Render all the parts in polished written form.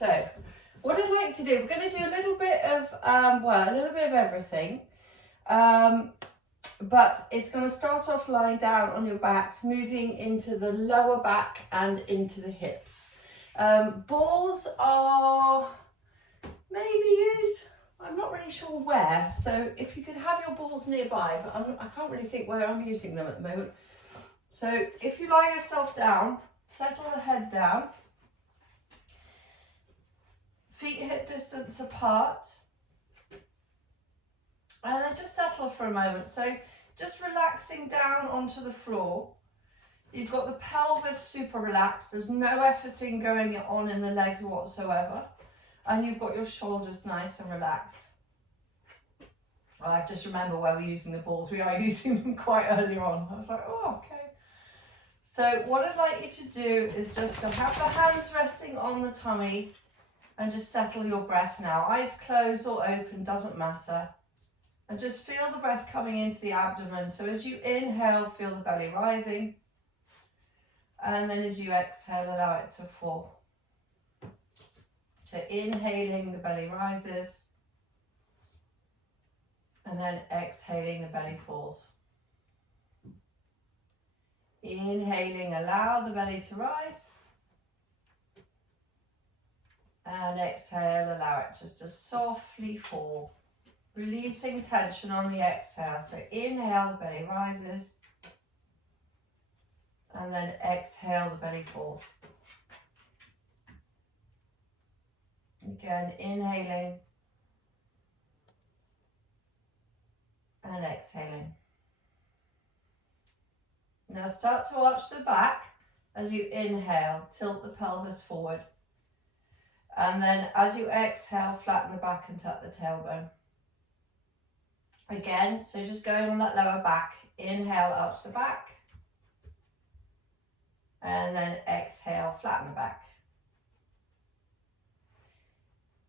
So what I'd like to do, we're going to do a little bit of, a little bit of everything. But it's going to start off lying down on your backs, moving into the lower back and into the hips. Balls are maybe used, I'm not really sure where, so if you could have your balls nearby, but I can't really think where I'm using them at the moment. So if you lie yourself down, settle the head down, feet hip distance apart, and then just settle for a moment. So just relaxing down onto the floor. You've got the pelvis super relaxed. There's no efforting going on in the legs whatsoever. And you've got your shoulders nice and relaxed. I just remember where we're using the balls. We are using them quite early on. I was like, oh, okay. So what I'd like you to do is just to have the hands resting on the tummy and just settle your breath now. Eyes closed or open, doesn't matter. And just feel the breath coming into the abdomen. So as you inhale, feel the belly rising. And then as you exhale, allow it to fall. So inhaling, the belly rises. And then exhaling, the belly falls. Inhaling, allow the belly to rise. And exhale, allow it just to softly fall. Releasing tension on the exhale. So inhale, the belly rises. And then exhale, the belly falls. Again, inhaling. And exhaling. Now start to arch the back as you inhale, tilt the pelvis forward. And then as you exhale, flatten the back and tuck the tailbone. Again, so just going on that lower back, inhale, arch the back. And then exhale, flatten the back.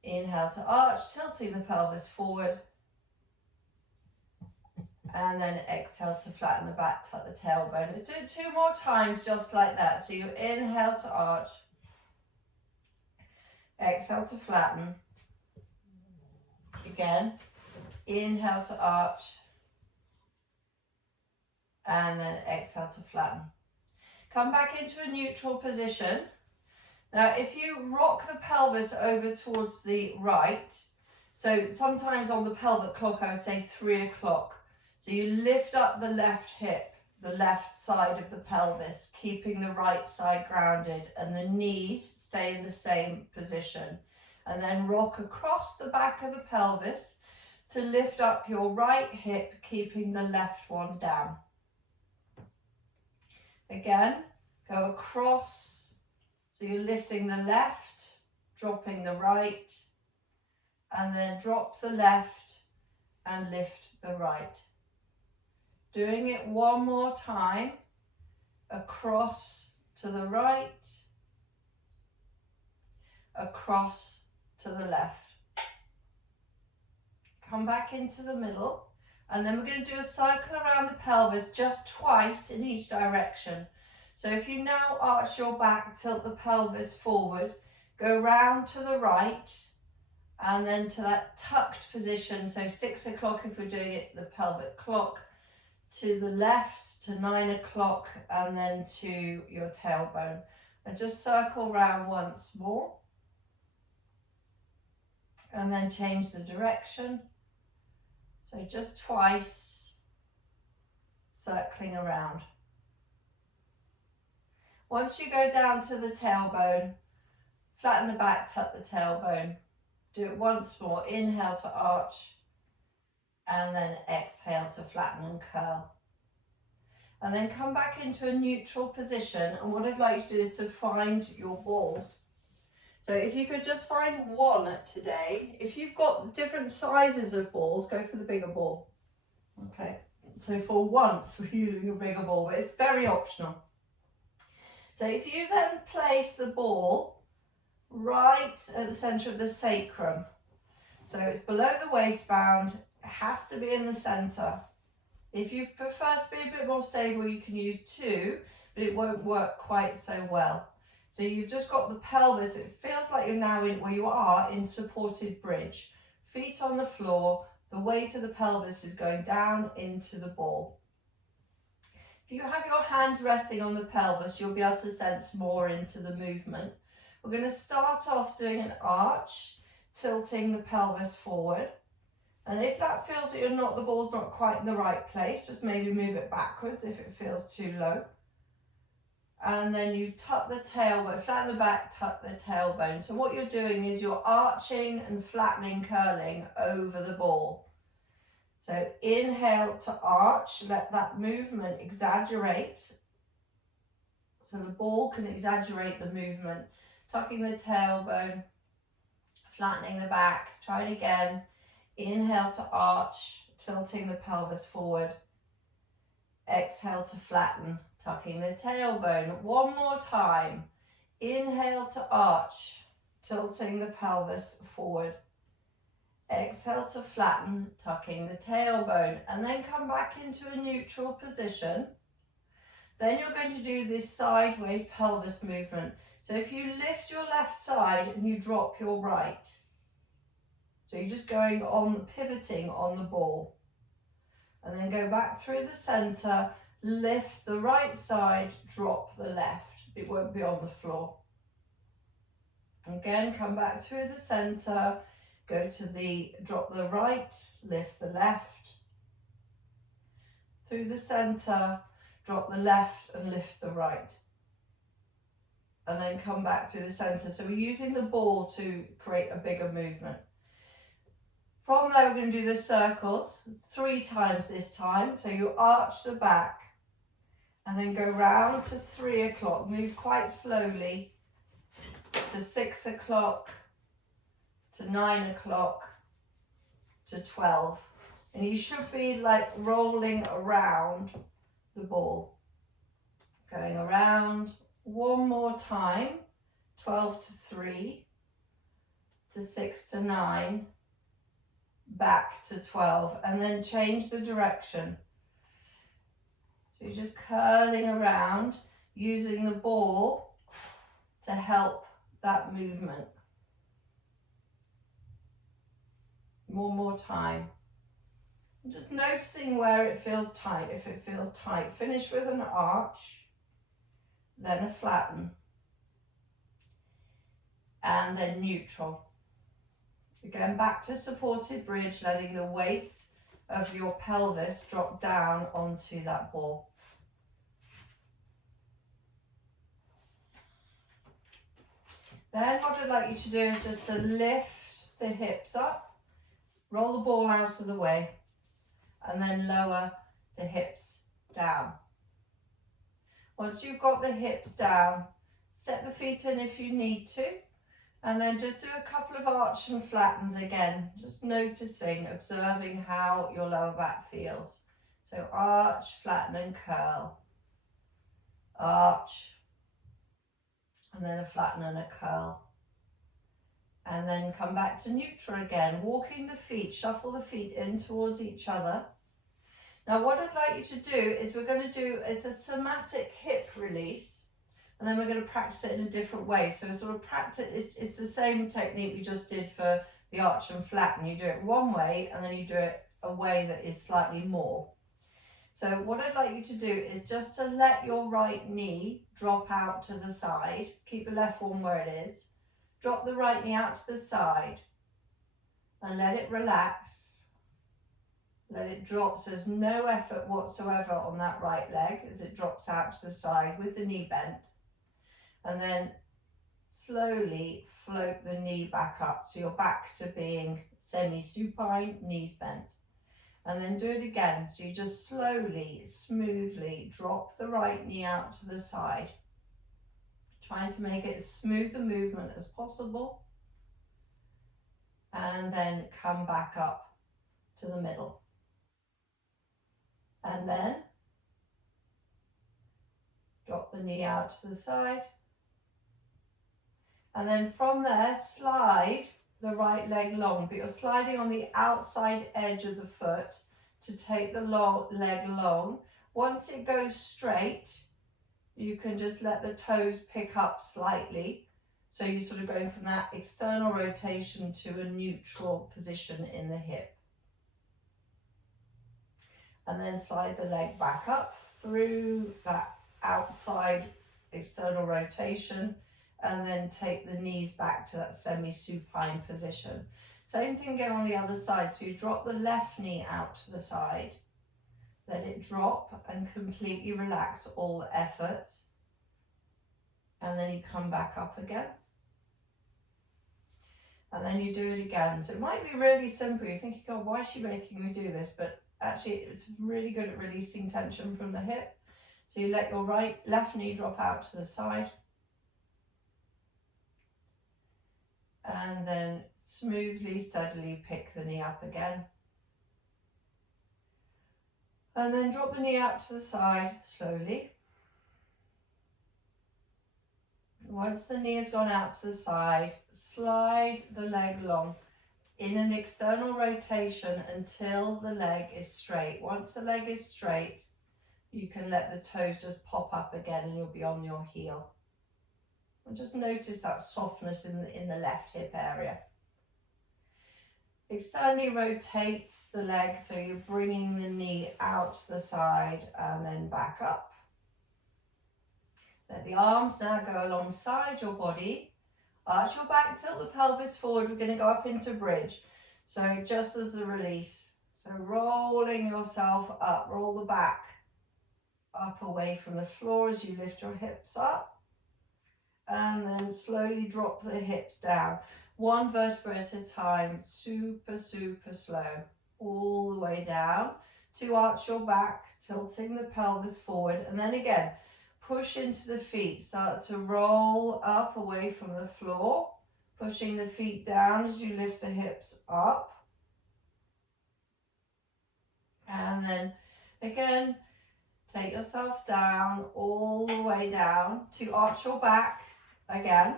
Inhale to arch, tilting the pelvis forward. And then exhale to flatten the back, tuck the tailbone. Let's do it 2 more times just like that. So you inhale to arch. Exhale to flatten. Again. Inhale to arch. And then exhale to flatten. Come back into a neutral position. Now, if you rock the pelvis over towards the right, so sometimes on the pelvic clock, I would say 3 o'clock. So you lift up the left hip, the left side of the pelvis, keeping the right side grounded, and the knees stay in the same position. And then rock across the back of the pelvis to lift up your right hip, keeping the left one down. Again, go across, so you're lifting the left, dropping the right, and then drop the left and lift the right. Doing it 1 more time, across to the right, across to the left. Come back into the middle, and then we're going to do a circle around the pelvis just twice in each direction. So if you now arch your back, tilt the pelvis forward, go round to the right, and then to that tucked position, so 6 o'clock if we're doing it the pelvic clock, to the left, to 9 o'clock, and then to your tailbone. And just circle round once more. And then change the direction. So just twice, circling around. Once you go down to the tailbone, flatten the back, tuck the tailbone. Do it once more. Inhale to arch. And then exhale to flatten and curl. And then come back into a neutral position. And what I'd like you to do is to find your balls. So if you could just find one today. If you've got different sizes of balls, go for the bigger ball. Okay, so for once we're using a bigger ball, but it's very optional. So if you then place the ball right at the centre of the sacrum, so it's below the waistband, it has to be in the centre. If you prefer to be a bit more stable, you can use 2, but it won't work quite so well. So you've just got the pelvis. It feels like you're now in, well, you are in supported bridge. Feet on the floor, the weight of the pelvis is going down into the ball. If you have your hands resting on the pelvis, you'll be able to sense more into the movement. We're going to start off doing an arch, tilting the pelvis forward. And if that feels that the ball's not quite in the right place, just maybe move it backwards if it feels too low. And then you tuck the tailbone, flatten the back, tuck the tailbone. So what you're doing is you're arching and flattening, curling over the ball. So inhale to arch, let that movement exaggerate. So the ball can exaggerate the movement. Tucking the tailbone, flattening the back. Try it again. Inhale to arch, tilting the pelvis forward. Exhale to flatten, tucking the tailbone. One more time. Inhale to arch, tilting the pelvis forward. Exhale to flatten, tucking the tailbone, and then come back into a neutral position. Then you're going to do this sideways pelvis movement. So if you lift your left side and you drop your right. So you're just going on, pivoting on the ball. And then go back through the center, lift the right side, drop the left. It won't be on the floor. Again, come back through the center, go to the, drop the right, lift the left. Through the center, drop the left and lift the right. And then come back through the center. So we're using the ball to create a bigger movement. From there, we're going to do the circles 3 times this time. So you arch the back and then go round to 3 o'clock. Move quite slowly to 6 o'clock, to 9 o'clock, to 12. And you should be like rolling around the ball. Going around one more time, 12 to 3, to 6 to 9, back to 12, and then change the direction. So you're just curling around, using the ball to help that movement. One more time. Just noticing where it feels tight. If it feels tight, finish with an arch, then a flatten, and then neutral. Again, back to supported bridge, letting the weight of your pelvis drop down onto that ball. Then what I'd like you to do is just to lift the hips up, roll the ball out of the way, and then lower the hips down. Once you've got the hips down, step the feet in if you need to, and then just do a couple of arch and flattens again, just noticing, observing how your lower back feels. So arch, flatten and curl. Arch, and then a flatten and a curl. And then come back to neutral again, walking the feet, shuffle the feet in towards each other. Now what I'd like you to do is we're going to do, it's a somatic hip release. And then we're going to practice it in a different way. So sort of practice, it's the same technique we just did for the arch and flatten. You do it one way and then you do it a way that is slightly more. So what I'd like you to do is just to let your right knee drop out to the side. Keep the left one where it is. Drop the right knee out to the side and let it relax. Let it drop, so there's no effort whatsoever on that right leg as it drops out to the side with the knee bent. And then slowly float the knee back up. So you're back to being semi-supine, knees bent. And then do it again. So you just slowly, smoothly drop the right knee out to the side. Trying to make it as smooth a movement as possible. And then come back up to the middle. And then drop the knee out to the side. And then from there, slide the right leg long, but you're sliding on the outside edge of the foot to take the leg long. Once it goes straight, you can just let the toes pick up slightly. So you're sort of going from that external rotation to a neutral position in the hip. And then slide the leg back up through that outside external rotation, and then take the knees back to that semi-supine position. Same thing again on the other side. So you drop the left knee out to the side, let it drop and completely relax all effort. And then you come back up again. And then you do it again. So it might be really simple. You're thinking, God, why is she making me do this? But actually, it's really good at releasing tension from the hip. So you let your left knee drop out to the side. And then smoothly, steadily pick the knee up again. And then drop the knee out to the side slowly. Once the knee has gone out to the side, slide the leg long in an external rotation until the leg is straight. Once the leg is straight, you can let the toes just pop up again and you'll be on your heel. And just notice that softness in the left hip area. Externally rotate the leg so you're bringing the knee out to the side and then back up. Let the arms now go alongside your body. Arch your back, tilt the pelvis forward. We're going to go up into bridge. So just as a release. So rolling yourself up, roll the back up away from the floor as you lift your hips up. And then slowly drop the hips down. One vertebra at a time, super, super slow. All the way down to arch your back, tilting the pelvis forward. And then again, push into the feet. Start to roll up away from the floor. Pushing the feet down as you lift the hips up. And then again, take yourself down, all the way down to arch your back again.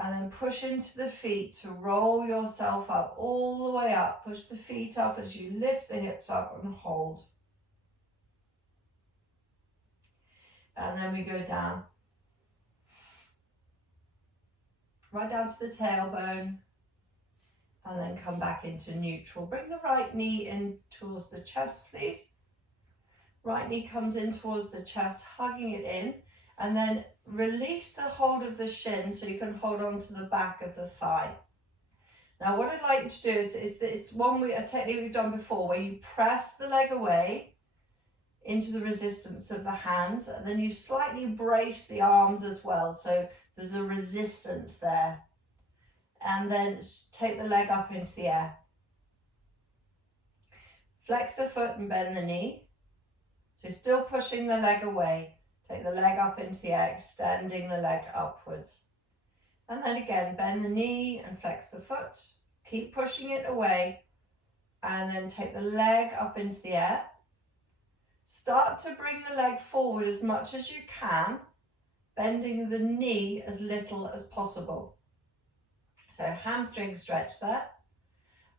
And then push into the feet to roll yourself up, all the way up. Push the feet up as you lift the hips up and hold. And then we go down. Right down to the tailbone. And then come back into neutral. Bring the right knee in towards the chest, please. Right knee comes in towards the chest, hugging it in. And then release the hold of the shin so you can hold on to the back of the thigh. Now what I'd like to do is it's a technique we've done before where you press the leg away into the resistance of the hands and then you slightly brace the arms as well. So there's a resistance there. And then take the leg up into the air. Flex the foot and bend the knee. So still pushing the leg away. Take the leg up into the air, extending the leg upwards. And then again, bend the knee and flex the foot. Keep pushing it away. And then take the leg up into the air. Start to bring the leg forward as much as you can, bending the knee as little as possible. So hamstring stretch there.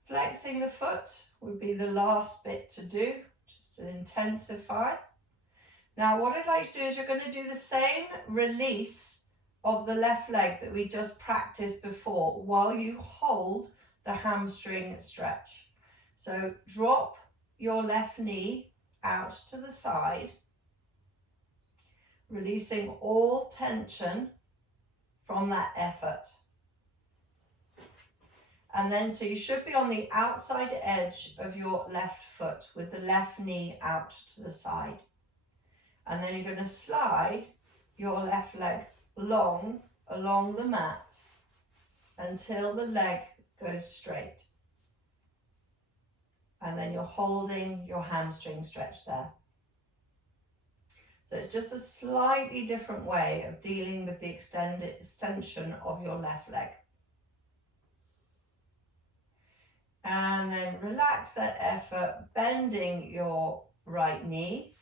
Flexing the foot would be the last bit to do, just to intensify. Now what I'd like to do is you're going to do the same release of the left leg that we just practiced before while you hold the hamstring stretch. So drop your left knee out to the side, releasing all tension from that effort. And then, so you should be on the outside edge of your left foot with the left knee out to the side. And then you're going to slide your left leg long along the mat until the leg goes straight. And then you're holding your hamstring stretch there. So it's just a slightly different way of dealing with the extension of your left leg. And then relax that effort, bending your right knee.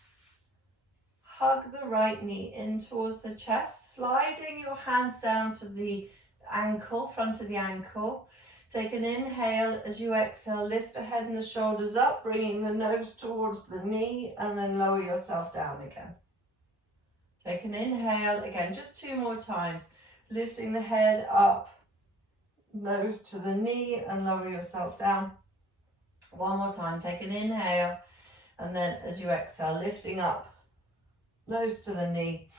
Hug the right knee in towards the chest, sliding your hands down to the ankle, front of the ankle. Take an inhale as you exhale, lift the head and the shoulders up, bringing the nose towards the knee, and then lower yourself down again. Take an inhale, again, just 2 more times. Lifting the head up, nose to the knee, and lower yourself down. 1 more time, take an inhale, and then as you exhale, lifting up, nose to the knee,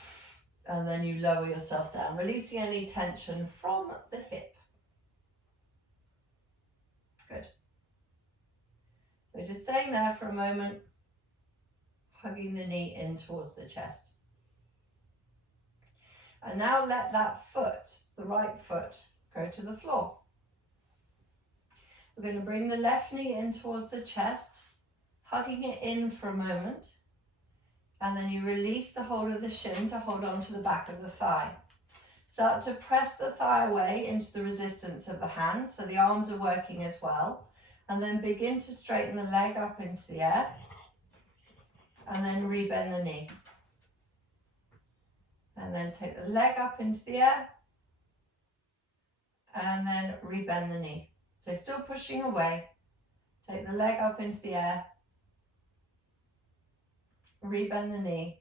and then you lower yourself down, releasing any tension from the hip. Good. So just staying there for a moment, hugging the knee in towards the chest. And now let that foot, the right foot, go to the floor. We're going to bring the left knee in towards the chest, hugging it in for a moment. And then you release the hold of the shin to hold on to the back of the thigh. Start to press the thigh away into the resistance of the hand, so the arms are working as well. And then begin to straighten the leg up into the air. And then rebend the knee. And then take the leg up into the air. And then rebend the knee. So still pushing away. Take the leg up into the air. Rebend the knee.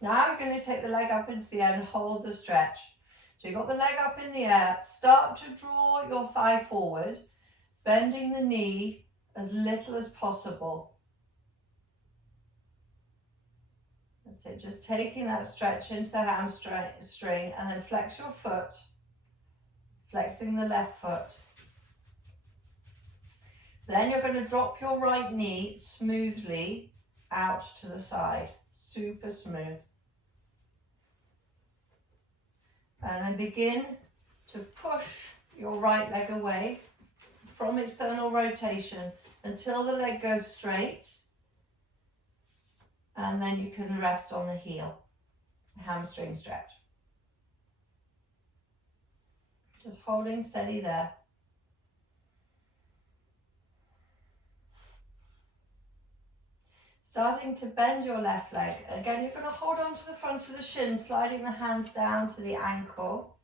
Now you're going to take the leg up into the air and hold the stretch. So you've got the leg up in the air. Start to draw your thigh forward, bending the knee as little as possible. That's it, just taking that stretch into the hamstring and then flex your foot, flexing the left foot. Then you're going to drop your right knee smoothly out to the side, super smooth. And then begin to push your right leg away from external rotation until the leg goes straight. And then you can rest on the heel, hamstring stretch. Just holding steady there. Starting to bend your left leg. Again, you're going to hold on to the front of the shin, sliding the hands down to the ankle.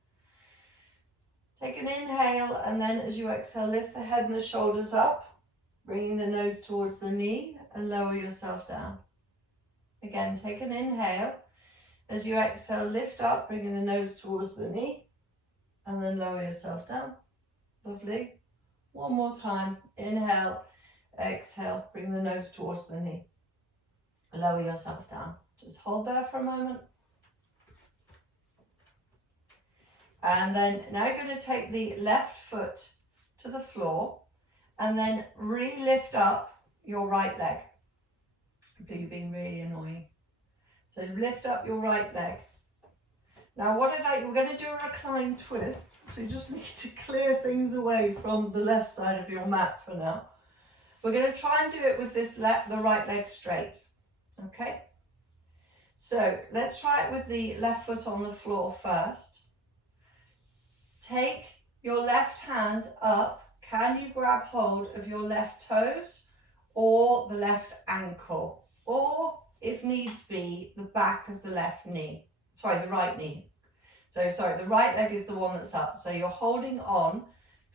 Take an inhale, and then as you exhale, lift the head and the shoulders up, bringing the nose towards the knee and lower yourself down. Again, take an inhale. As you exhale, lift up, bringing the nose towards the knee, and then lower yourself down. Lovely. 1 more time. Inhale, exhale, bring the nose towards the knee. Lower yourself down. Just hold there for a moment. And then now you're going to take the left foot to the floor and then re-lift up your right leg. You're being really annoying. So lift up your right leg. Now we're going to do a reclined twist. So you just need to clear things away from the left side of your mat for now. We're going to try and do it with this the right leg straight. Okay? So let's try it with the left foot on the floor first. Take your left hand up. Can you grab hold of your left toes or the left ankle? Or, if needs be, the back of the left knee. Sorry, the right knee. The right leg is the one that's up. So you're holding on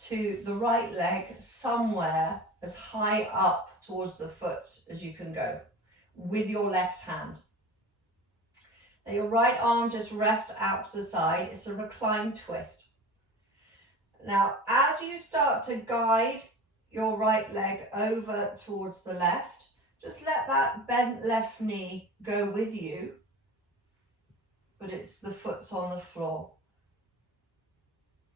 to the right leg somewhere as high up towards the foot as you can go with your left hand. Now your right arm just rests out to the side. It's a reclined twist. Now, as you start to guide your right leg over towards the left, just let that bent left knee go with you, but it's the foot's on the floor.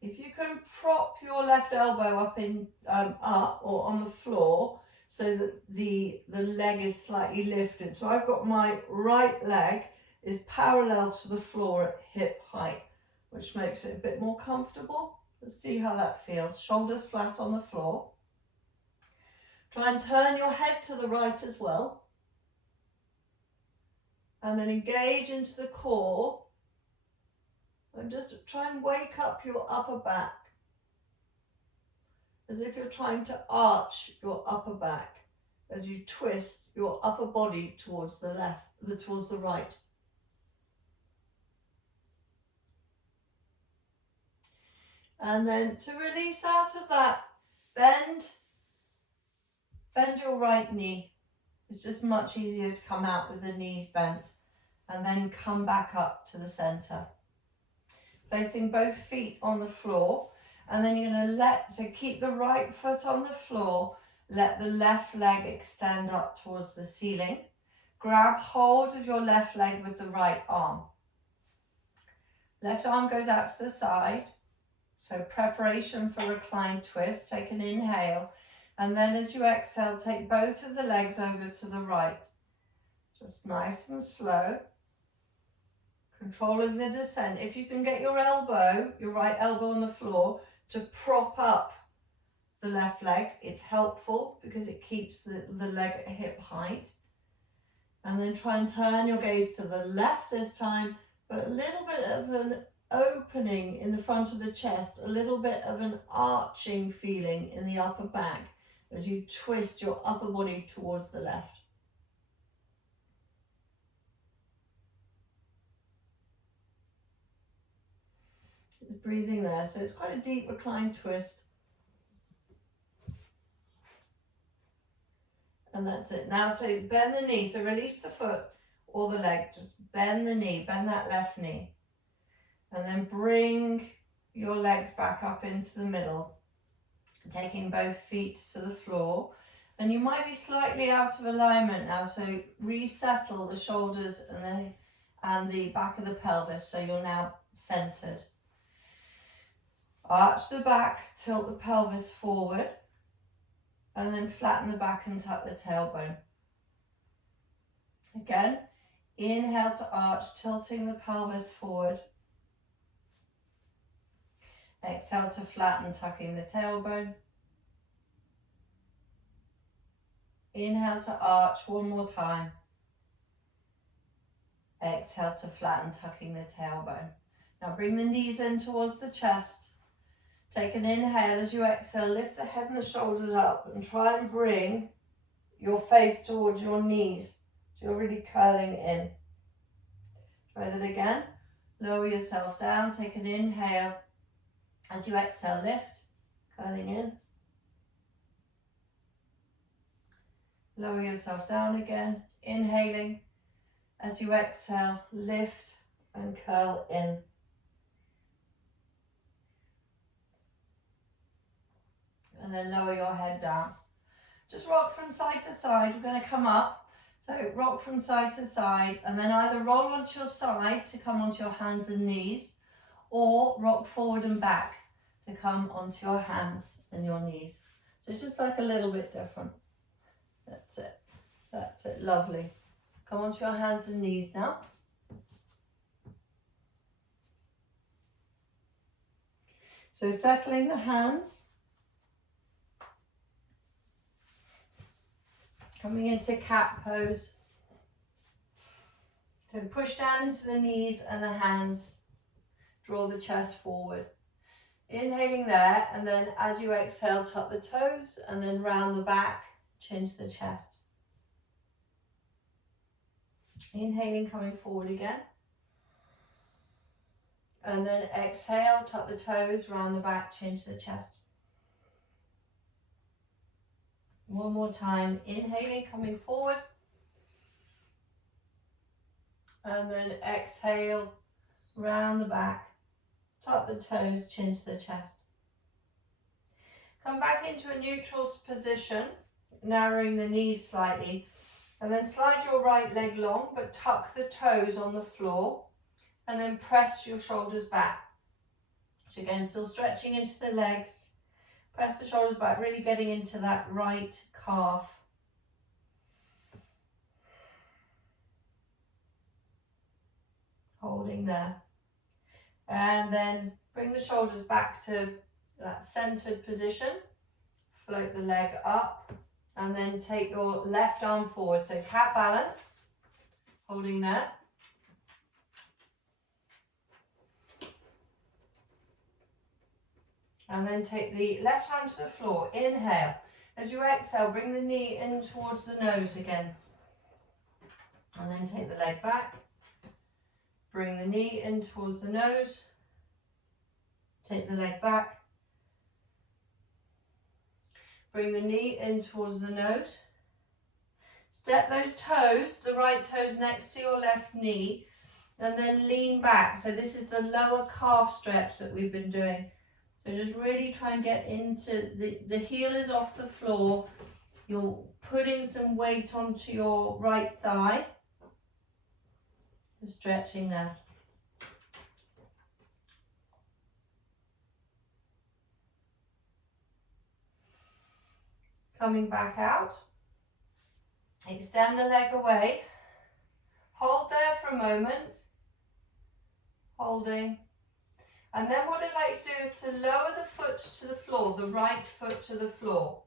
If you can prop your left elbow up or on the floor so that the leg is slightly lifted. So I've got my right leg is parallel to the floor at hip height, which makes it a bit more comfortable. Let's see how that feels. Shoulders flat on the floor. Try and turn your head to the right as well. And then engage into the core. And just try and wake up your upper back. As if you're trying to arch your upper back as you twist your upper body towards the left, towards the right. And then to release out of that, bend your right knee. It's just much easier to come out with the knees bent. and then come back up to the center. Placing both feet on the floor, and then you're going to so keep the right foot on the floor, let the left leg extend up towards the ceiling. Grab hold of your left leg with the right arm. Left arm goes out to the side. So preparation for reclined twist. Take an inhale, and then as you exhale, take both of the legs over to the right. Just nice and slow. Controlling the descent. If you can get your right elbow on the floor to prop up the left leg, it's helpful because it keeps the leg at hip height. And then try and turn your gaze to the left this time, but a little bit of an opening in the front of the chest, a little bit of an arching feeling in the upper back as you twist your upper body towards the left. Just breathing there. So it's quite a deep reclined twist. And that's it. Now, so bend the knee. So release the foot or the leg. Just bend the knee, bend that left knee. And then bring your legs back up into the middle. Taking both feet to the floor. And you might be slightly out of alignment now. So resettle the shoulders and the back of the pelvis. So you're now centered. Arch the back, tilt the pelvis forward. And then flatten the back and tuck the tailbone. Again, inhale to arch, tilting the pelvis forward. Exhale to flatten, tucking the tailbone. Inhale to arch, one more time. Exhale to flatten, tucking the tailbone. Now bring the knees in towards the chest. Take an inhale. As you exhale, lift the head and the shoulders up and try and bring your face towards your knees. So you're really curling in. Try that again. Lower yourself down. Take an inhale. As you exhale, lift, curling in. Lower yourself down again. Inhaling. As you exhale, lift and curl in. And then lower your head down. Just rock from side to side. We're going to come up. So rock from side to side and then either roll onto your side to come onto your hands and knees, or rock forward and back to come onto your hands and your knees. So it's just like a little bit different. That's it. That's it. Lovely. Come onto your hands and knees now. So settling the hands. Coming into cat pose. So push down into the knees and the hands. Draw the chest forward. Inhaling there, and then as you exhale, tuck the toes and then round the back, chin to the chest. Inhaling, coming forward again. And then exhale, tuck the toes, round the back, chin to the chest. One more time, inhaling, coming forward. And then exhale, round the back, tuck the toes, chin to the chest. Come back into a neutral position, narrowing the knees slightly. And then slide your right leg long, but tuck the toes on the floor. And then press your shoulders back. So again, still stretching into the legs. Press the shoulders back, really getting into that right calf. Holding there. And then bring the shoulders back to that centered position. Float the leg up. And then take your left arm forward. So cat balance. Holding there. And then take the left hand to the floor. Inhale. As you exhale, bring the knee in towards the nose again. And then take the leg back. Bring the knee in towards the nose. Take the leg back. Bring the knee in towards the nose. Step those toes, the right toes next to your left knee, and then lean back. So this is the lower calf stretch that we've been doing. So just really try and get into the heel is off the floor. You're putting some weight onto your right thigh. Just stretching there. Coming back out. Extend the leg away. Hold there for a moment. Holding. And then what I'd like to do is to lower the foot to the floor, the right foot to the floor.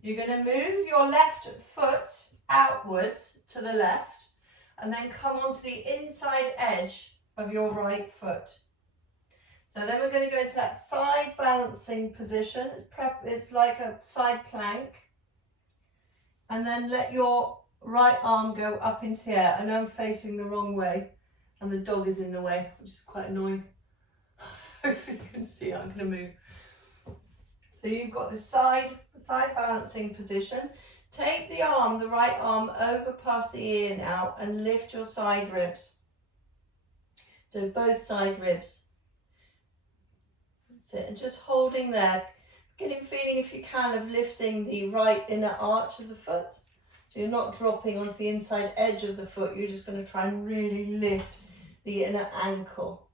You're going to move your left foot outwards to the left and then come onto the inside edge of your right foot. So then we're going to go into that side balancing position. It's like a side plank. And then let your right arm go up into the air. I know I'm facing the wrong way and the dog is in the way, which is quite annoying. Hopefully you can see I'm going to move. So you've got the side balancing position. Take the arm, the right arm, over past the ear now and lift your side ribs. So both side ribs. That's it. And just holding there. Getting feeling, if you can, of lifting the right inner arch of the foot. So you're not dropping onto the inside edge of the foot. You're just going to try and really lift the inner ankle.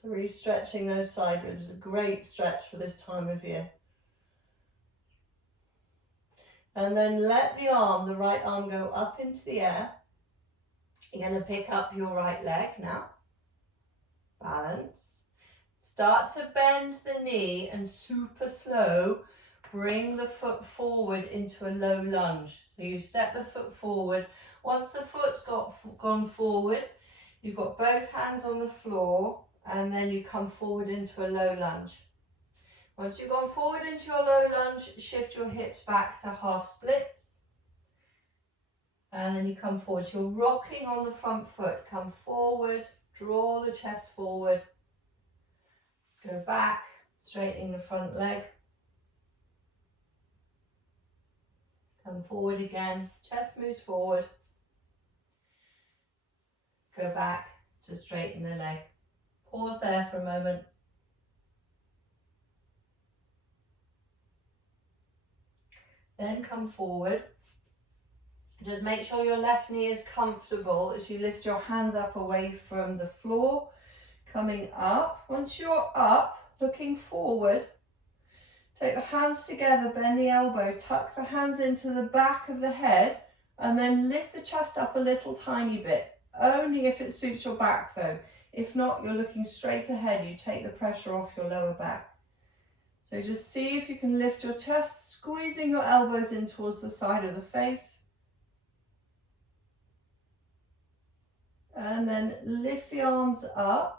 So really stretching those side ribs. A great stretch for this time of year. And then let the arm, the right arm, go up into the air. You're going to pick up your right leg now. Balance. Start to bend the knee and super slow, bring the foot forward into a low lunge. So you step the foot forward. Once the foot's gone forward, you've got both hands on the floor and then you come forward into a low lunge. Once you've gone forward into your low lunge, shift your hips back to half splits. And then you come forward. So you're rocking on the front foot. Come forward, draw the chest forward. Go back, straightening the front leg. Come forward again, chest moves forward. Go back to straighten the leg. Pause there for a moment. Then come forward. Just make sure your left knee is comfortable as you lift your hands up away from the floor. Coming up. Once you're up, looking forward, take the hands together, bend the elbow, tuck the hands into the back of the head, and then lift the chest up a little tiny bit. Only if it suits your back though. If not, you're looking straight ahead. You take the pressure off your lower back. So just see if you can lift your chest, squeezing your elbows in towards the side of the face. And then lift the arms up.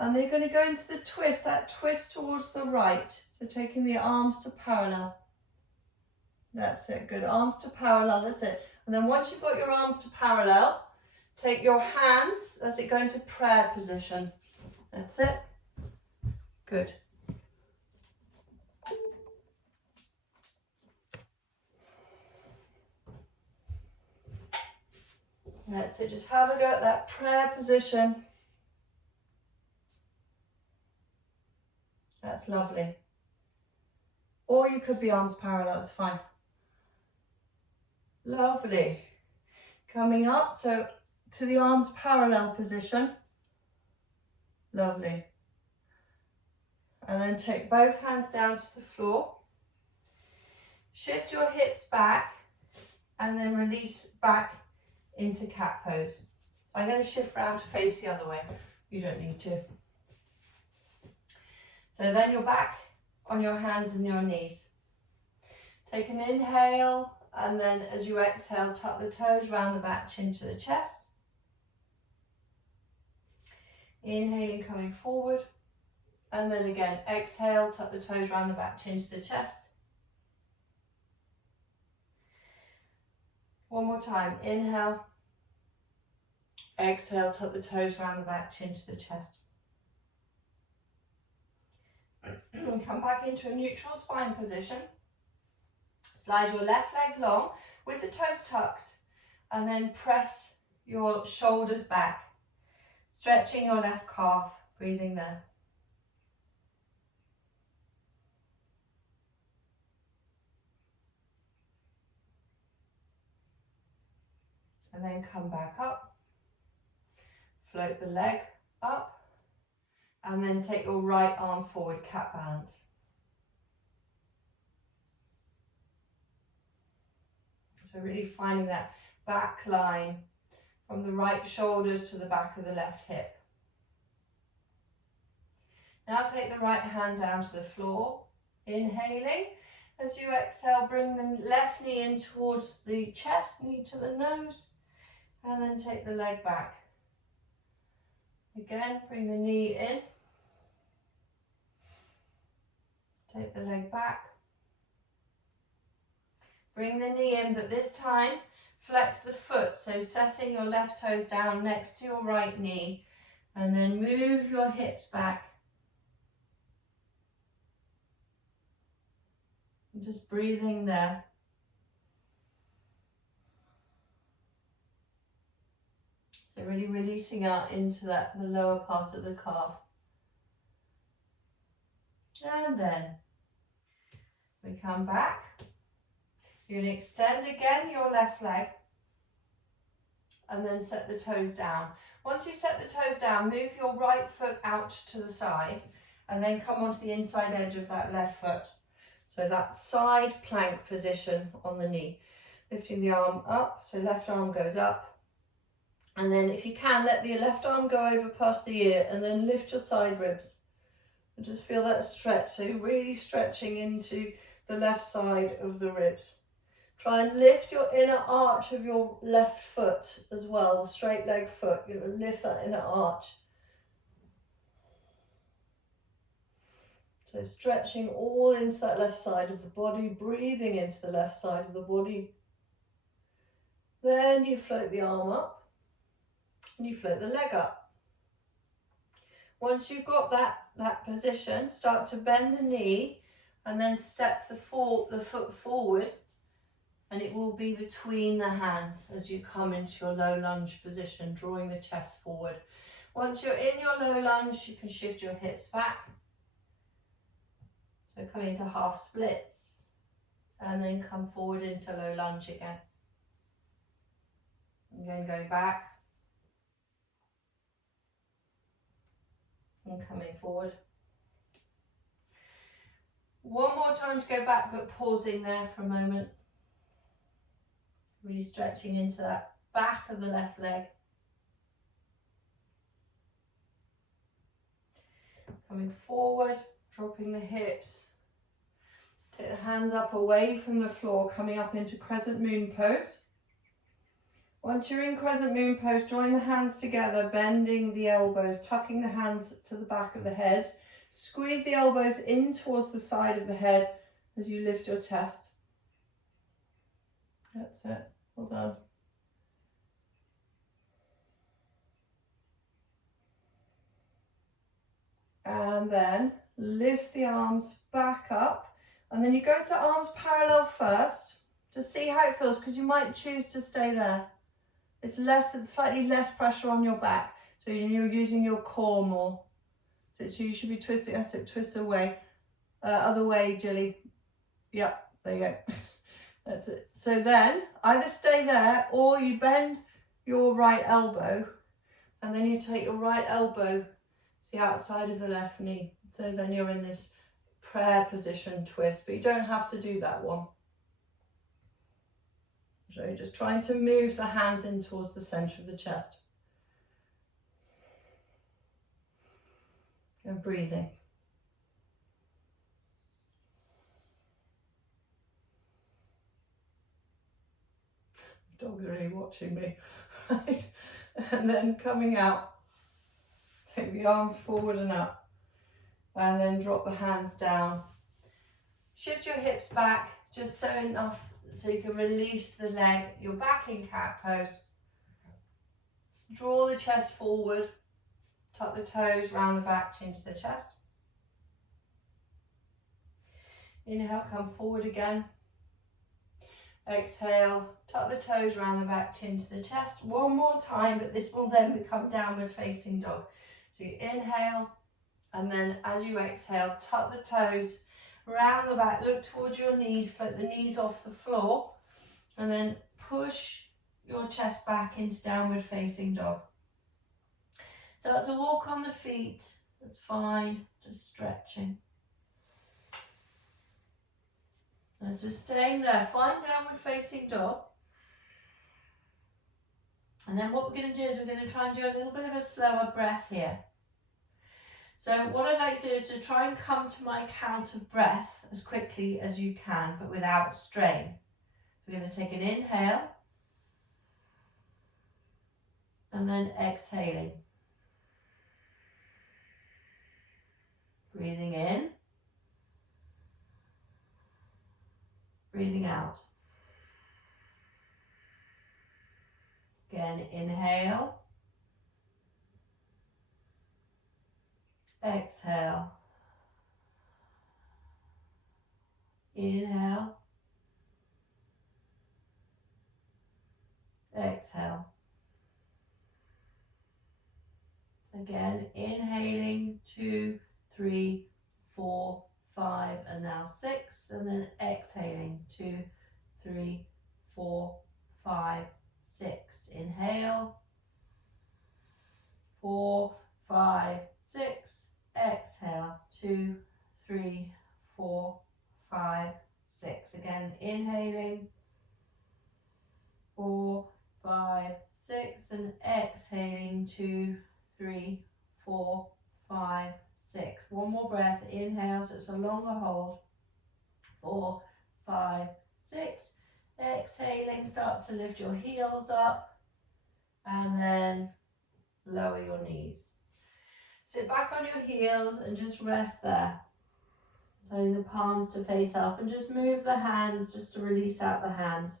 And then you're going to go into the twist, that twist towards the right. So taking the arms to parallel. That's it, good. Arms to parallel, that's it. And then once you've got your arms to parallel, take your hands, that's it, go into prayer position. That's it. Good. That's it, just have a go at that prayer position. That's lovely. Or you could be arms parallel, it's fine. Lovely. Coming up, so to the arms parallel position. Lovely. And then take both hands down to the floor. Shift your hips back and then release back into cat pose. I'm going to shift round to face the other way. You don't need to. So then you're back on your hands and your knees. Take an inhale, and then as you exhale, tuck the toes round the back, chin to the chest. Inhaling, coming forward. And then again, exhale, tuck the toes round the back, chin to the chest. One more time, inhale. Exhale, tuck the toes round the back, chin to the chest. Come back into a neutral spine position. Slide your left leg long with the toes tucked, and then press your shoulders back, stretching your left calf, breathing there. And then come back up, float the leg up, and then take your right arm forward, cat balance. So really finding that back line from the right shoulder to the back of the left hip. Now take the right hand down to the floor, inhaling. As you exhale, bring the left knee in towards the chest, knee to the nose, and then take the leg back. Again, bring the knee in, take the leg back. Bring the knee in, but this time flex the foot, so setting your left toes down next to your right knee, and then move your hips back. And just breathing there. So really releasing out into the lower part of the calf. And then we come back. You're going to extend again your left leg and then set the toes down. Once you set the toes down, move your right foot out to the side and then come onto the inside edge of that left foot. So that side plank position on the knee. Lifting the arm up, so left arm goes up. And then if you can, let the left arm go over past the ear and then lift your side ribs. And just feel that stretch, so you're really stretching into the left side of the ribs. Try and lift your inner arch of your left foot as well, the straight leg foot. You're going to lift that inner arch. So stretching all into that left side of the body, breathing into the left side of the body. Then you float the arm up and you float the leg up. Once you've got that position, start to bend the knee and then step the foot forward, and it will be between the hands as you come into your low lunge position, drawing the chest forward. Once you're in your low lunge, you can shift your hips back. So coming into half splits and then come forward into low lunge again. Again, going back and coming forward. One more time to go back, but pausing there for a moment. Really stretching into that back of the left leg. Coming forward, dropping the hips. Take the hands up away from the floor, coming up into crescent moon pose. Once you're in crescent moon pose, join the hands together, bending the elbows, tucking the hands to the back of the head. Squeeze the elbows in towards the side of the head as you lift your chest. That's it. Well done. And then lift the arms back up. And then you go to arms parallel first. Just see how it feels, because you might choose to stay there. It's slightly less pressure on your back. So you're using your core more. So you should be twisting. That's it. Twist away. Other way, Jilly. Yep. There you go. That's it. So then either stay there or you bend your right elbow and then you take your right elbow to the outside of the left knee. So then you're in this prayer position twist, but you don't have to do that one. So you're just trying to move the hands in towards the center of the chest. And breathing. The dog's really watching me. Right? And then coming out, take the arms forward and up, and then drop the hands down. Shift your hips back just so enough so you can release the leg. You're back in cat pose. Draw the chest forward, tuck the toes round the back, chin to the chest. Inhale, come forward again. Exhale, tuck the toes around the back, chin to the chest. One more time, but this will then become downward facing dog. So you inhale, and then as you exhale, tuck the toes around the back, look towards your knees, float the knees off the floor, and then push your chest back into downward facing dog. Start to walk on the feet, that's fine, just stretching. And just staying there, find downward facing dog. And then what we're going to do is we're going to try and do a little bit of a slower breath here. So what I'd like to do is to try and come to my count of breath as quickly as you can, but without strain. We're going to take an inhale, and then exhaling. Breathing in, breathing out. Again, inhale, exhale, inhale, exhale. Again, inhaling, 2, 3, 4, 5, and now 6, and then exhaling, 2, 3, 4, 5, 6. Inhale, 4, 5, 6. Exhale, 2, 3, 4, 5, 6. Again, inhaling, 4, 5, 6, and exhaling, 2, 3, 4, 5, 6. One more breath. Inhale, so it's a longer hold. 4, 5, 6. Exhaling, start to lift your heels up and then lower your knees. Sit back on your heels and just rest there. Turning the palms to face up and just move the hands just to release out the hands.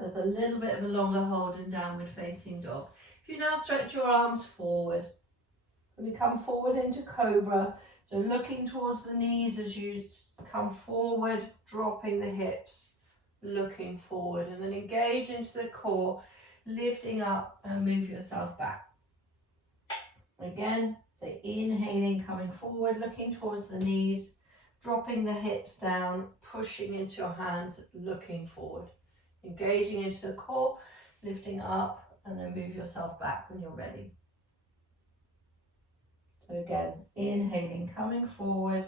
There's a little bit of a longer hold in downward facing dog. If you now stretch your arms forward, when you come forward into cobra, so looking towards the knees as you come forward, dropping the hips, looking forward, and then engage into the core, lifting up and move yourself back. Again, so inhaling, coming forward, looking towards the knees, dropping the hips down, pushing into your hands, looking forward. Engaging into the core, lifting up, and then move yourself back when you're ready. So again, inhaling, coming forward.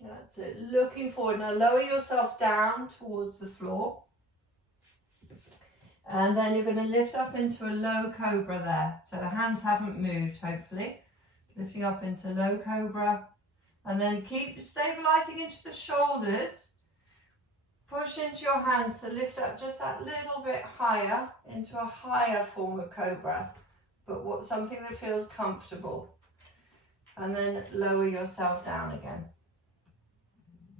That's it, looking forward. Now lower yourself down towards the floor. And then you're going to lift up into a low cobra there. So the hands haven't moved, hopefully. Lifting up into low cobra. And then keep stabilizing into the shoulders. Push into your hands to lift up just that little bit higher into a higher form of cobra, but something that feels comfortable. And then lower yourself down again.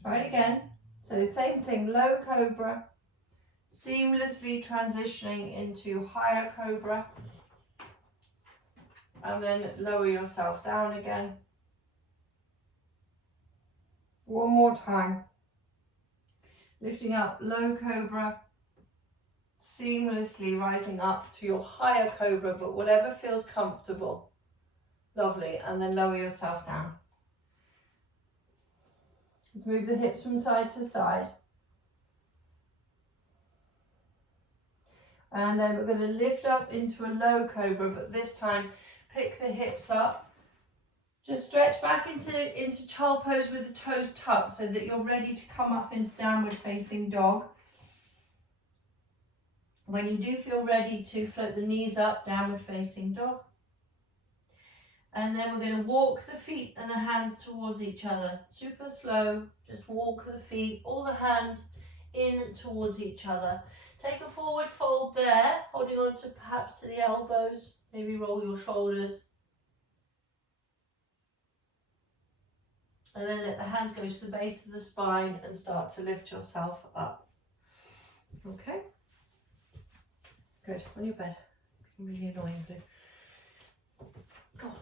Try it again. So same thing, low cobra, seamlessly transitioning into higher cobra, and then lower yourself down again. One more time. Lifting up, low cobra, seamlessly rising up to your higher cobra, but whatever feels comfortable. Lovely, and then lower yourself down. Let's move the hips from side to side. And then we're going to lift up into a low cobra, but this time pick the hips up. Just stretch back into child pose with the toes tucked so that you're ready to come up into downward facing dog. When you do feel ready to float the knees up, downward facing dog. And then we're going to walk the feet and the hands towards each other. Super slow, just walk the feet, all the hands in towards each other. Take a forward fold there, holding on to perhaps to the elbows, maybe roll your shoulders. And then let the hands go to the base of the spine and start to lift yourself up. Okay? Good. On your bed. Really annoying, Blue. Go on.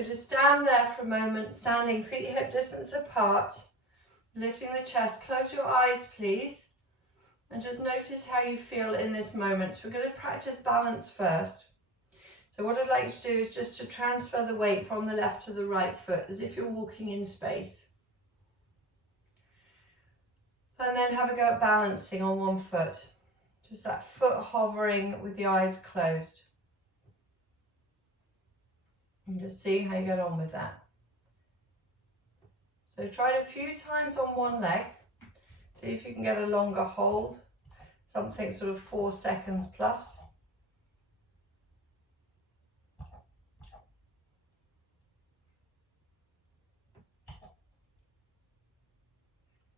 So just stand there for a moment, standing feet hip distance apart, lifting the chest. Close your eyes, please, and just notice how you feel in this moment. So we're going to practice balance first. So what I'd like you to do is just to transfer the weight from the left to the right foot, as if you're walking in space. And then have a go at balancing on one foot. Just that foot hovering with the eyes closed. And just see how you get on with that. So try it a few times on one leg. See if you can get a longer hold. Something sort of 4 seconds plus.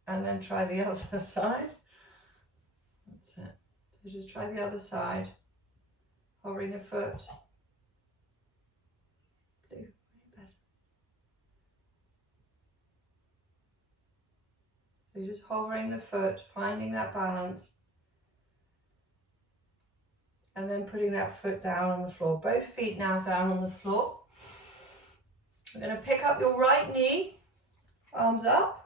And then try the other side. That's it. So just try the other side. Hovering a foot. Blue. Better. So just hovering the foot, finding that balance. And then putting that foot down on the floor. Both feet now down on the floor. We're going to pick up your right knee, arms up.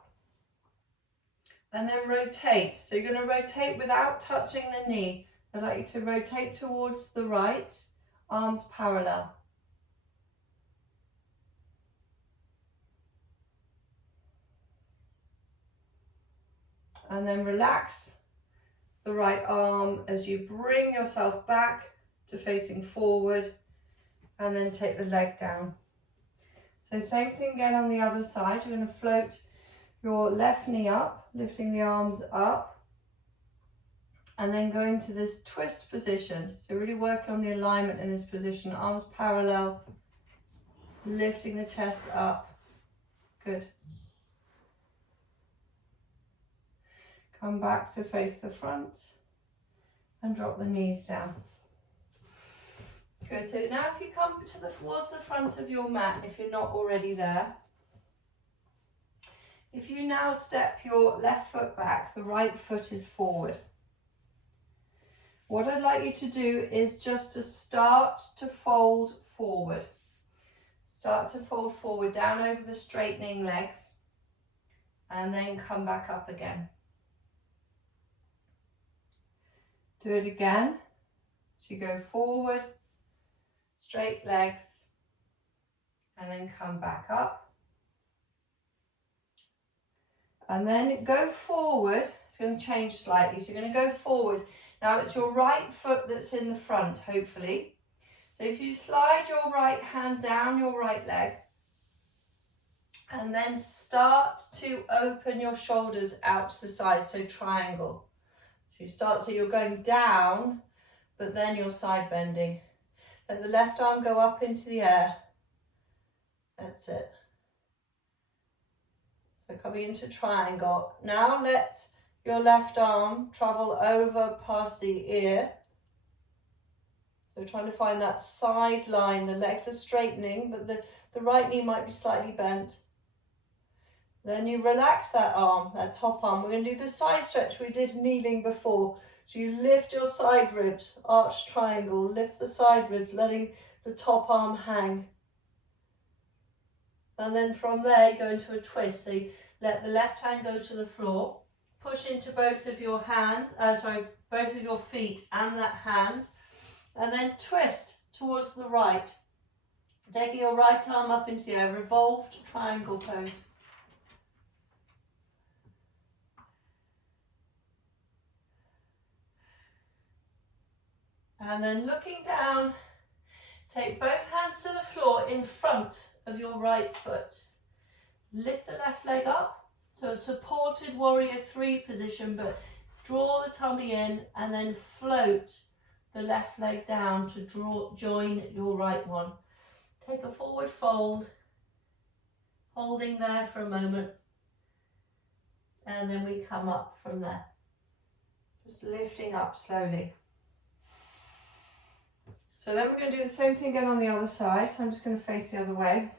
And then rotate. So you're going to rotate without touching the knee. I'd like you to rotate towards the right, arms parallel. And then relax the right arm as you bring yourself back to facing forward, and then take the leg down. So same thing again on the other side. You're going to float your left knee up, lifting the arms up, and then go into this twist position. So really working on the alignment in this position, arms parallel, lifting the chest up. Good. Come back to face the front and drop the knees down. Good. So now if you come towards the front of your mat, if you're not already there, if you now step your left foot back, the right foot is forward. What I'd like you to do is just to start to fold forward. Start to fold forward down over the straightening legs, and then come back up again. Do it again. So you go forward, straight legs, and then come back up. And then go forward. It's going to change slightly. So you're going to go forward. Now it's your right foot that's in the front, hopefully. So if you slide your right hand down your right leg, and then start to open your shoulders out to the side, so triangle. So you start, so you're going down, but then you're side bending. Let the left arm go up into the air. That's it. So coming into triangle. Now let your left arm travel over past the ear. So trying to find that side line. The legs are straightening, but the right knee might be slightly bent. Then you relax that arm, that top arm. We're going to do the side stretch we did kneeling before. So you lift your side ribs, arch triangle, lift the side ribs, letting the top arm hang. And then from there, you go into a twist. So you let the left hand go to the floor, push into both of your both of your feet and that hand, and then twist towards the right. Taking your right arm up into the air, revolved triangle pose. And then looking down, take both hands to the floor in front of your right foot. Lift the left leg up, so a supported warrior 3 position, but draw the tummy in and then float the left leg down to join your right one. Take a forward fold, holding there for a moment, and then we come up from there. Just lifting up slowly. So then we're going to do the same thing again on the other side. So I'm just going to face the other way.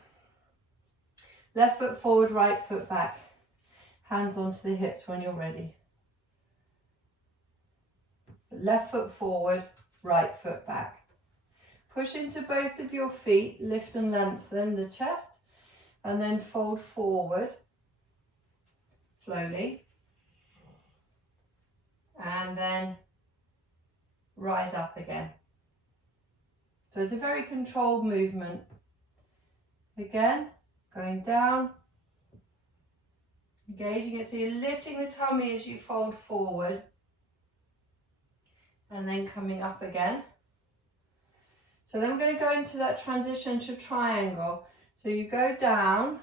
Left foot forward, right foot back. Hands onto the hips when you're ready. Left foot forward, right foot back. Push into both of your feet, lift and lengthen the chest, and then fold forward slowly. And then rise up again. So it's a very controlled movement. Again, going down, engaging it. So you're lifting the tummy as you fold forward, and then coming up again. So then we're going to go into that transition to triangle. So you go down,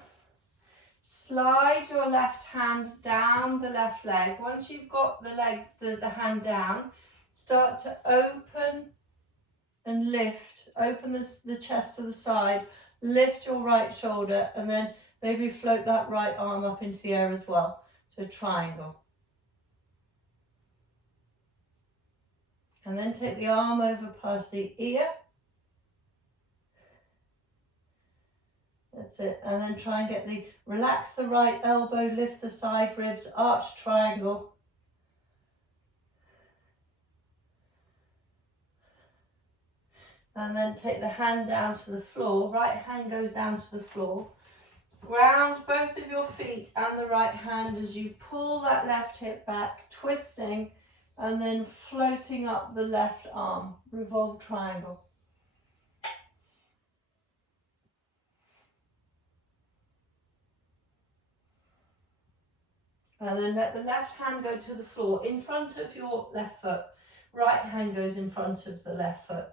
slide your left hand down the left leg. Once you've got the leg, the hand down, start to open and lift. Open the chest to the side, lift your right shoulder, and then maybe float that right arm up into the air as well. So triangle. And then take the arm over past the ear. That's it. And then try and relax the right elbow, lift the side ribs, arch triangle. And then take the hand down to the floor. Right hand goes down to the floor. Ground both of your feet and the right hand as you pull that left hip back, twisting, and then floating up the left arm. Revolve triangle. And then let the left hand go to the floor in front of your left foot. Right hand goes in front of the left foot.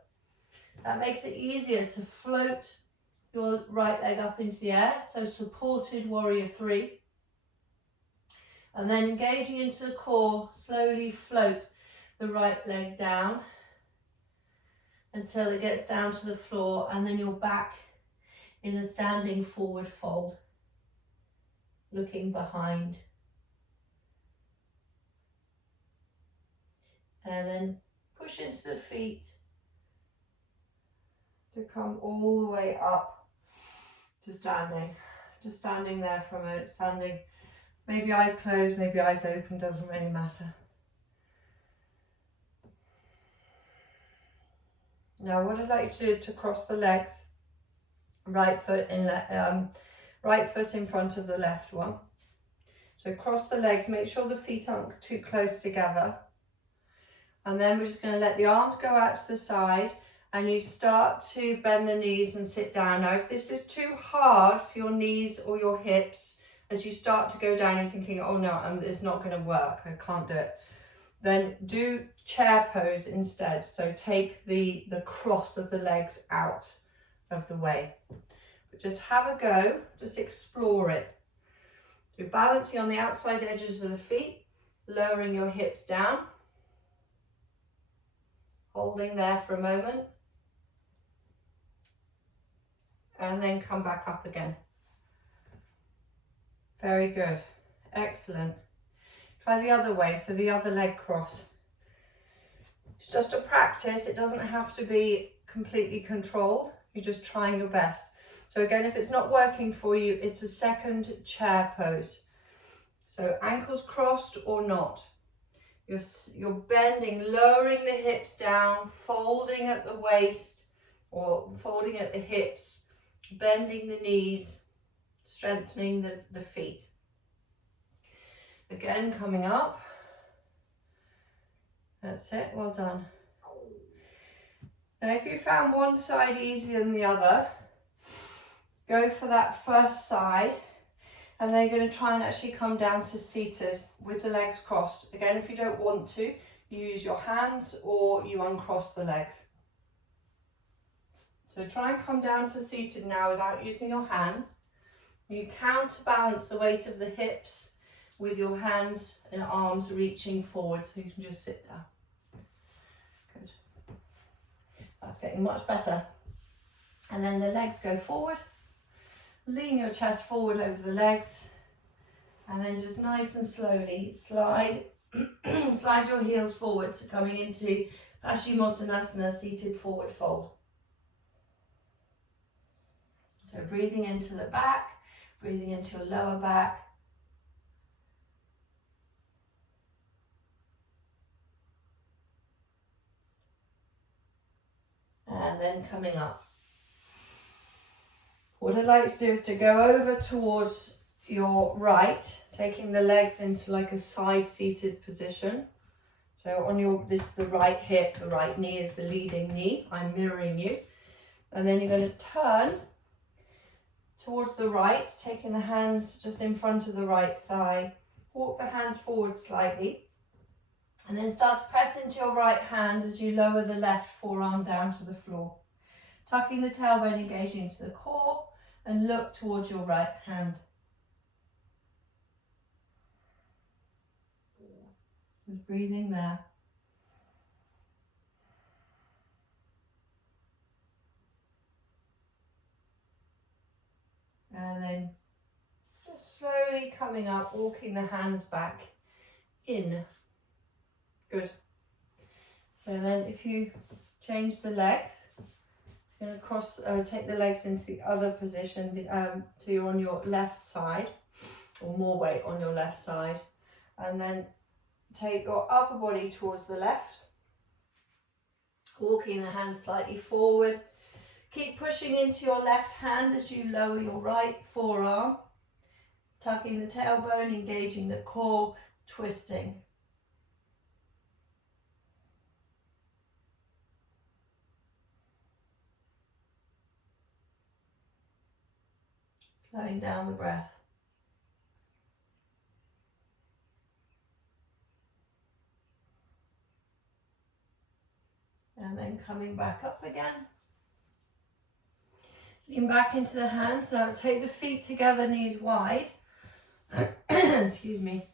That makes it easier to float your right leg up into the air. So supported warrior 3. And then engaging into the core, slowly float the right leg down until it gets down to the floor, and then you're back in a standing forward fold, looking behind. And then push into the feet to come all the way up to standing. Just standing there for a moment, standing. Maybe eyes closed, maybe eyes open, doesn't really matter. Now what I'd like you to do is to cross the legs, right foot in front of the left one. So cross the legs, make sure the feet aren't too close together. And then we're just going to let the arms go out to the side, and you start to bend the knees and sit down. Now if this is too hard for your knees or your hips, as you start to go down, you're thinking, oh no, it's not going to work, I can't do it. Then do chair pose instead. So take the cross of the legs out of the way. But just have a go, just explore it. So balancing on the outside edges of the feet, lowering your hips down. Holding there for a moment. And then come back up again. Very good. Excellent. Try the other way, so the other leg cross. It's just a practice. It doesn't have to be completely controlled. You're just trying your best. So again, if it's not working for you, it's a second chair pose. So ankles crossed or not. You're bending, lowering the hips down, folding at the waist or folding at the hips, bending the knees, strengthening the feet. Again, coming up. That's it, well done. Now if you found one side easier than the other, go for that first side. And then you're going to try and actually come down to seated with the legs crossed. Again, if you don't want to, you use your hands or you uncross the legs. So try and come down to seated now without using your hands. You counterbalance the weight of the hips with your hands and arms reaching forward, so you can just sit down. Good. That's getting much better. And then the legs go forward. Lean your chest forward over the legs, and then just nice and slowly slide slide your heels forward to coming into Paschimottanasana, seated forward fold. So breathing into the back, breathing into your lower back. And then coming up. What I'd like to do is to go over towards your right, taking the legs into like a side seated position. So on your, this is the right hip, the right knee is the leading knee. I'm mirroring you. And then you're going to turn towards the right, taking the hands just in front of the right thigh. Walk the hands forward slightly. And then start to press into your right hand as you lower the left forearm down to the floor. Tucking the tailbone, engaging into the core, and look towards your right hand. Just breathing there. And then just slowly coming up, walking the hands back in. Good. So then if you change the legs, you're going to cross, take the legs into the other position, so you're on your left side, or more weight on your left side. And then take your upper body towards the left, walking the hands slightly forward. Keep pushing into your left hand as you lower your right forearm, tucking the tailbone, engaging the core, twisting. Slowing down the breath. And then coming back up again. Lean back into the hands. So take the feet together, knees wide. Excuse me.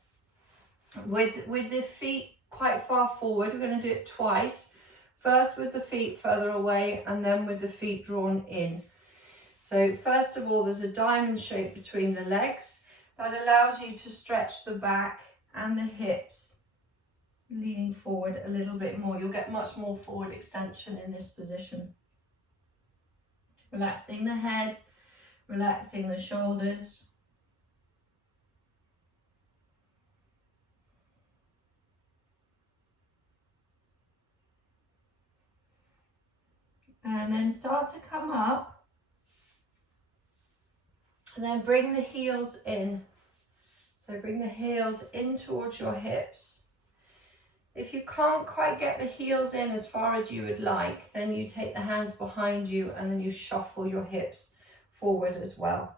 With the feet quite far forward, we're going to do it twice. First with the feet further away, and then with the feet drawn in. So first of all, there's a diamond shape between the legs that allows you to stretch the back and the hips, leaning forward a little bit more. You'll get much more forward extension in this position. Relaxing the head, relaxing the shoulders. And then start to come up. And then bring the heels in. So bring the heels in towards your hips. If you can't quite get the heels in as far as you would like, then you take the hands behind you and then you shuffle your hips forward as well.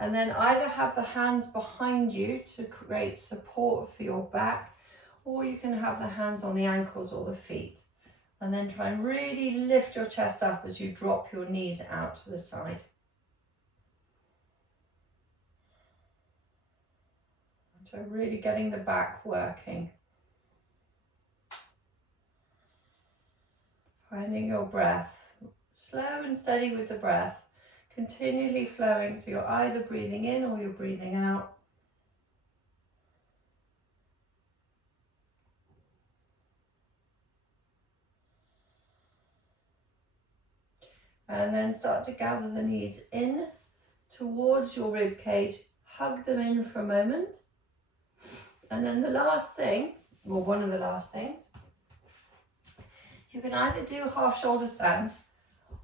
And then either have the hands behind you to create support for your back, or you can have the hands on the ankles or the feet. And then try and really lift your chest up as you drop your knees out to the side. So really getting the back working. Finding your breath, slow and steady with the breath, continually flowing, so you're either breathing in or you're breathing out. And then start to gather the knees in towards your rib cage, hug them in for a moment. And then the last thing, or one of the last things, you can either do half shoulder stand,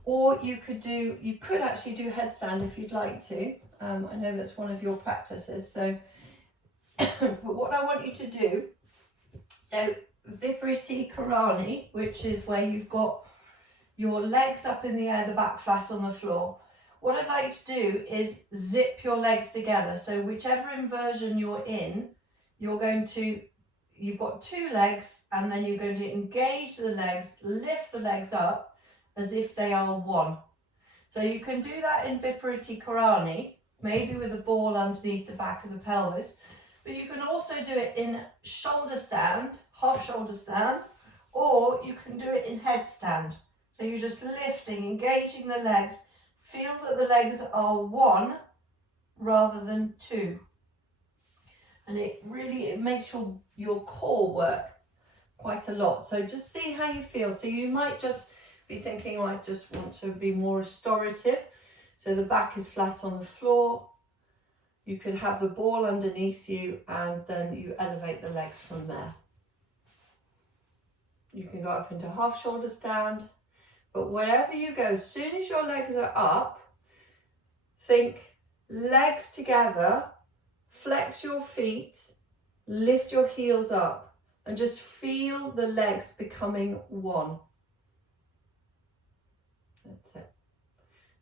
or you could actually do headstand if you'd like to. I know that's one of your practices. So, but what I want you to do, so Vipariti Karani, which is where you've got your legs up in the air, the back flat on the floor. What I'd like to do is zip your legs together. So whichever inversion you're in, you've got two legs, and then you're going to engage the legs, lift the legs up as if they are one. So you can do that in Vipariti Karani, maybe with a ball underneath the back of the pelvis, but you can also do it in shoulder stand, half shoulder stand, or you can do it in headstand. So you're just lifting, engaging the legs, feel that the legs are one rather than two. And it makes your core work quite a lot. So just see how you feel. So you might just be thinking, oh, I just want to be more restorative. So the back is flat on the floor. You could have the ball underneath you, and then you elevate the legs from there. You can go up into half shoulder stand, But wherever you go, as soon as your legs are up, think legs together, flex your feet, lift your heels up, and just feel the legs becoming one. That's it.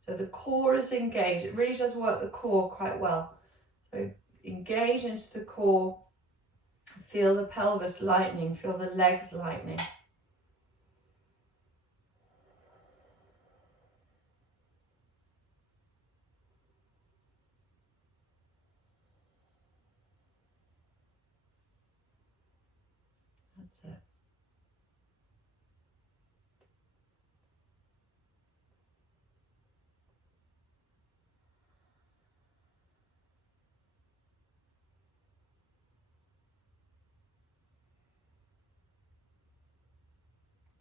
So the core is engaged. It really does work the core quite well. So engage into the core, feel the pelvis lightening, feel the legs lightening. That's it.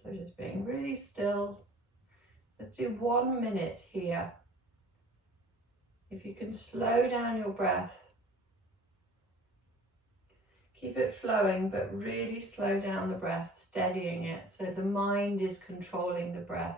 So just being really still. Let's do 1 minute here. If you can slow down your breath, keep it flowing, but really slow down the breath, steadying it so the mind is controlling the breath.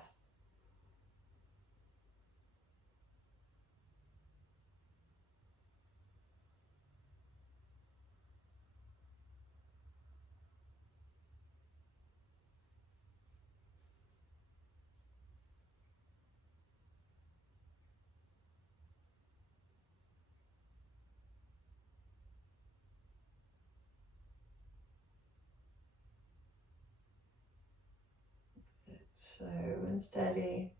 So, and steady,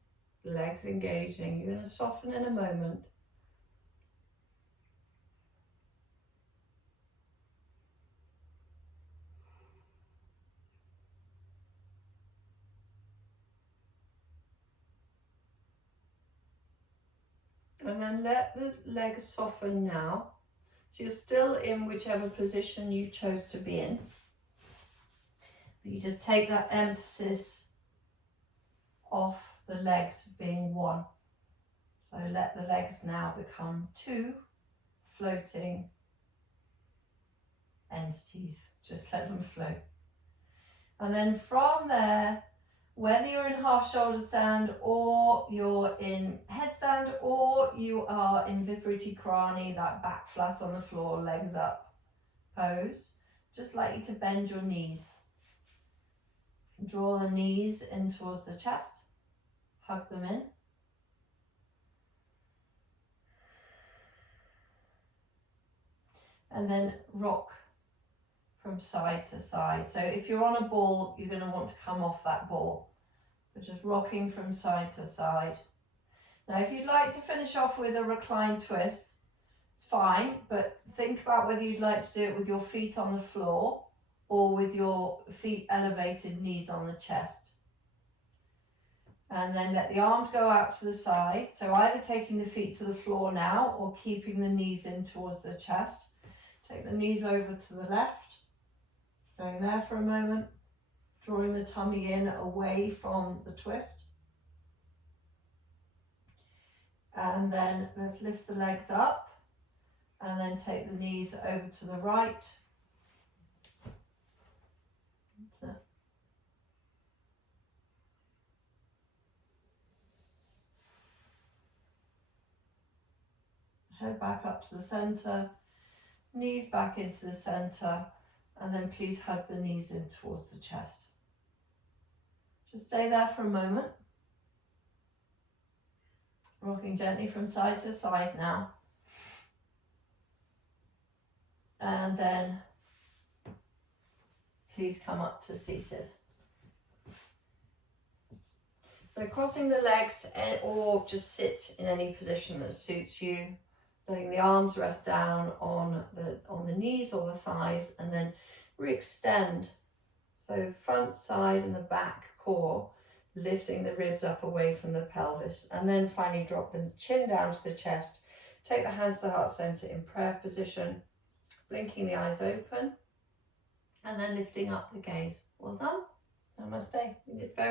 legs engaging. You're going to soften in a moment. And then let the legs soften now. So you're still in whichever position you chose to be in. But you just take that emphasis off the legs being one. So let the legs now become two floating entities. Just let them float. And then from there, whether you're in half shoulder stand or you're in headstand or you are in Vipariti Karani, that back flat on the floor, legs up pose, just like you to bend your knees. Draw the knees in towards the chest, hug them in. And then rock from side to side. So if you're on a ball, you're going to want to come off that ball. But just rocking from side to side. Now, if you'd like to finish off with a reclined twist, it's fine, but think about whether you'd like to do it with your feet on the floor or with your feet elevated, knees on the chest. And then let the arms go out to the side. So either taking the feet to the floor now or keeping the knees in towards the chest. Take the knees over to the left, staying there for a moment, drawing the tummy in away from the twist. And then let's lift the legs up and then take the knees over to the right. That's it. Head back up to the center, knees back into the center, and then please hug the knees in towards the chest. Just stay there for a moment. Rocking gently from side to side now. And then please come up to seated. So crossing the legs or just sit in any position that suits you. Letting the arms rest down on the knees or the thighs and then re-extend. So front, side and the back core, lifting the ribs up away from the pelvis. And then finally drop the chin down to the chest. Take the hands to the heart center in prayer position, blinking the eyes open and then lifting up the gaze. Well done. Namaste. You did very